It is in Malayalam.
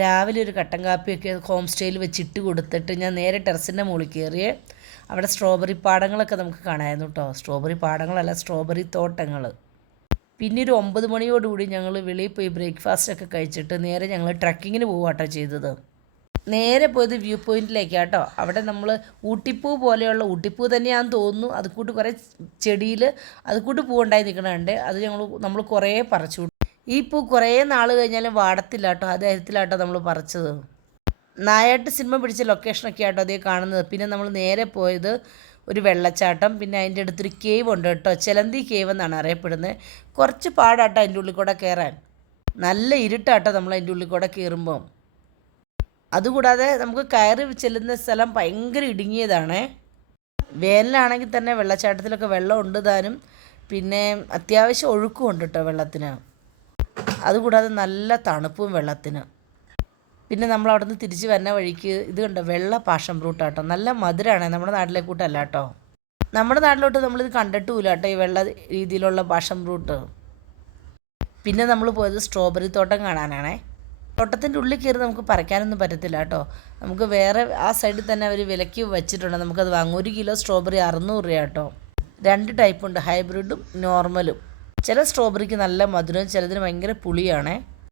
രാവിലെ ഒരു കട്ടൻ കാപ്പിയൊക്കെ ഹോം സ്റ്റേയിൽ വെച്ചിട്ട് കൊടുത്തിട്ട് ഞാൻ നേരെ ടെറസിൻ്റെ മുകളിൽ കയറിയേ. അവിടെ സ്ട്രോബെറി പാടങ്ങളൊക്കെ നമുക്ക് കാണാമായിരുന്നു കേട്ടോ. സ്ട്രോബെറി പാടങ്ങളല്ല, സ്ട്രോബെറി തോട്ടങ്ങൾ. പിന്നെ ഒരു 9 മണിയോടുകൂടി ഞങ്ങൾ വെളിയിൽ പോയി ബ്രേക്ക്ഫാസ്റ്റൊക്കെ കഴിച്ചിട്ട് നേരെ ഞങ്ങൾ ട്രക്കിങ്ങിന് പോവാട്ടോ ചെയ്തത്. നേരെ പോയത് വ്യൂ പോയിൻറ്റിലേക്കാട്ടോ. അവിടെ നമ്മൾ ഊട്ടിപ്പൂ പോലെയുള്ള ഊട്ടിപ്പൂ തന്നെയാണെന്ന് തോന്നുന്നു. അത് കൂട്ട് കുറേ ചെടിയിൽ അത് കൂട്ട് പൂ ഉണ്ടായി നിൽക്കണുണ്ട്. അത് നമ്മൾ കുറേ പറിച്ചു. ഈ പൂ കുറേ നാൾ കഴിഞ്ഞാലും വാടത്തില്ല കേട്ടോ. ആ ധൈര്യത്തിലാട്ടോ നമ്മൾ പറിച്ചത്. നായാട്ട് സിനിമ പിടിച്ച ലൊക്കേഷനൊക്കെ ആട്ടോ അതേ കാണുന്നത്. പിന്നെ നമ്മൾ നേരെ പോയത് ഒരു വെള്ളച്ചാട്ടം, പിന്നെ അതിൻ്റെ അടുത്തൊരു കേവ് ഉണ്ട് കേട്ടോ. ചെലന്തി കേവ് എന്നാണ് അറിയപ്പെടുന്നത്. കുറച്ച് പാടാട്ടോ അതിൻ്റെ ഉള്ളിൽ കൂടെ കയറാൻ. നല്ല ഇരുട്ടാട്ടോ നമ്മൾ അതിൻ്റെ ഉള്ളിൽ കൂടെ കയറുമ്പം. അതുകൂടാതെ നമുക്ക് കയറി ചെല്ലുന്ന സ്ഥലം ഭയങ്കര ഇടുങ്ങിയതാണേ. വേനലാണെങ്കിൽ തന്നെ വെള്ളച്ചാട്ടത്തിലൊക്കെ വെള്ളം ഉണ്ട് താനും. പിന്നെ അത്യാവശ്യം ഒഴുക്കും ഉണ്ട് കേട്ടോ വെള്ളത്തിന്. അതുകൂടാതെ നല്ല തണുപ്പും വെള്ളത്തിന്. പിന്നെ നമ്മൾ അവിടെ നിന്ന് തിരിച്ച് വരുന്ന വഴിക്ക് ഇത് കണ്ടോ, വെള്ള പാഷൻ ഫ്രൂട്ട് കേട്ടോ. നല്ല മധുരമാണ്, നമ്മുടെ നാട്ടിലെ കൂട്ടല്ല കേട്ടോ. നമ്മുടെ നാട്ടിലോട്ട് നമ്മളിത് കണ്ടിട്ടുമില്ല കേട്ടോ, ഈ വെള്ള രീതിയിലുള്ള പാഷൻ ഫ്രൂട്ട്. പിന്നെ നമ്മൾ പോയത് സ്ട്രോബെറി തോട്ടം കാണാനാണേ. തോട്ടത്തിൻ്റെ ഉള്ളിൽ കയറി നമുക്ക് പറിക്കാനൊന്നും പറ്റത്തില്ല കേട്ടോ. നമുക്ക് വേറെ ആ സൈഡിൽ തന്നെ അവർ വിലയ്ക്ക് വെച്ചിട്ടുണ്ട്. നമുക്കത് വാങ്ങും. 1 കിലോ സ്ട്രോബെറി 600 രൂപ കേട്ടോ. 2 ടൈപ്പുണ്ട്, ഹൈബ്രിഡും നോർമലും. ചില സ്ട്രോബെറിക്ക് നല്ല മധുരവും ചിലതിന് ഭയങ്കര പുളിയാണേ.